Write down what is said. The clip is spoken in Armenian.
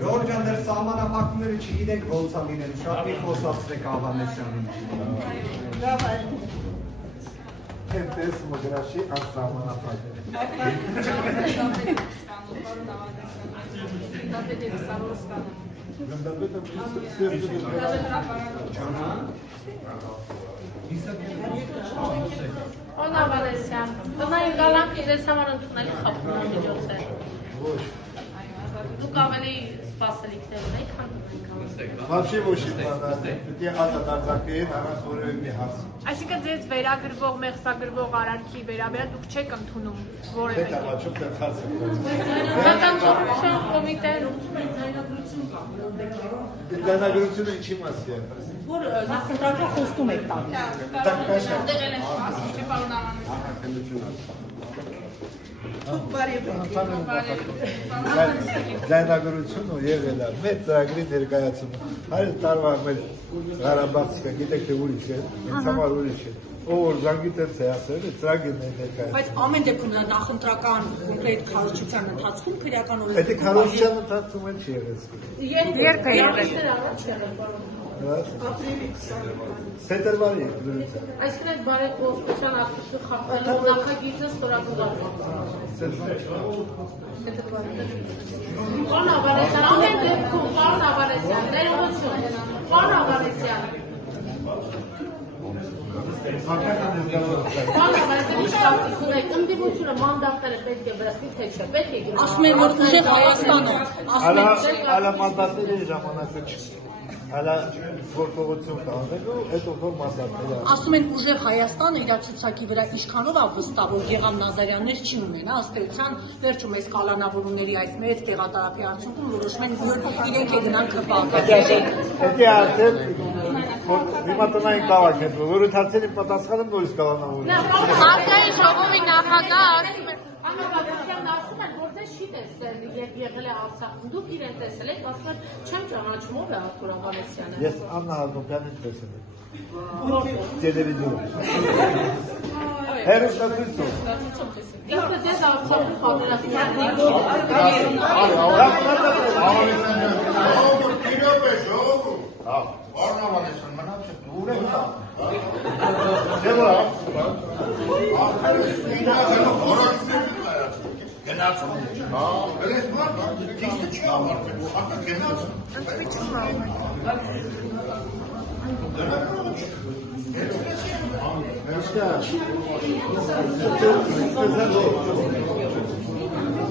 Գորգան դեր սահմանապակումները չգիտեք ոնց է լինել, շատ մի խոսացրեք Ավանեսյանին։ Էնտես մգրաշի անսահմանապակ։ Ո՞ն Ավանեսյան, տնային գալանք իրենց համար ընդունելի խապում միջոց է։ Դուք ավելի սպասելիքներ ունեք, քան Մաշի ոչի բանա, պետք է արտադարձակեին առանց որևէ մի հարց։ Այսինքն ձեզ վերագրվող, մեղսագրվող արարքի վերաբերյալ դուք չեք ընդունում որևէ։ Պետք է մաչուկ դեռ հարց է։ Կանչողության կոմիտեն Ձայնագրությունը ինչի մասի է։ Որ նախընտրական խոստում եք տալիս։ դեղել են սպասում, չէ պարոն Ավանեսյան։ Ձայնագրությունը եղել է մեծ ծրագրի ներկայացումը 100 տարվա մեր Ղարաբաղցիքը գիտեք թե ուրիշ է, ինձ համար ուրիշ է, ով որ զանգի տենց է ասել, ծրագիրն է ներկայացնում։ Բայց ամեն դեպքում նախընտրական կոնկրետ քարոզչության ընթացքում քրեական օրենսգրքում Պետք է քարոզչության ընթացքում էլ չի եղել։ Երբ է եղել։ Փետրվարի Այսինքն այդ բարեփոխության ակտի խախտելու նախագիծը ստորագրված է։ Պարոն Ավանեսյան, ամեն դեպքում, պարոն Ավանեսյան, ներողություն, պարոն Ավանեսյան։ Պարոն Ավանեսյան, ինչ կարծիք ունեք, ընդդիմությունը մանդատները պետք է վերցնի, թե չէ, պետք է գնա։ ասում են որ ուժեղ Հայաստանը, Ալա մանդատների ժամանակը չի։ Ալա գործողություն կանելու, այդ ով մանդատները։ ասում են ուժեղ Հայաստանը իր ցուցակի վրա ինչքանով է վստահ որ Գեգամ Նազարյաններ չի ունենա, ըստ էության վերջում այս կալանավորումների այս մեծ տեղատարափի արդյունքում որոշում են որ իրենք է գնան քպակը։ Դա արդեն հիմա տնային կավակ է, որ հարցերի պատասխանը նորից կալանավորում։ Հարկայի ժողովի նախագահ Անավանեսյանն ասում են, որ դες չի տեսել, երբ եղել է Արցախում, դուք իրեն տեսել եք, ասում են, չեմ ճանաչում ով է Արտուր Ավանեսյանը։ Ես Աննա Հարմոկյանին տեսել եմ։ Տելևիզիոնում։ Հերոստացույցով։ Ինքը դες Արցախում Ευχαριστώ.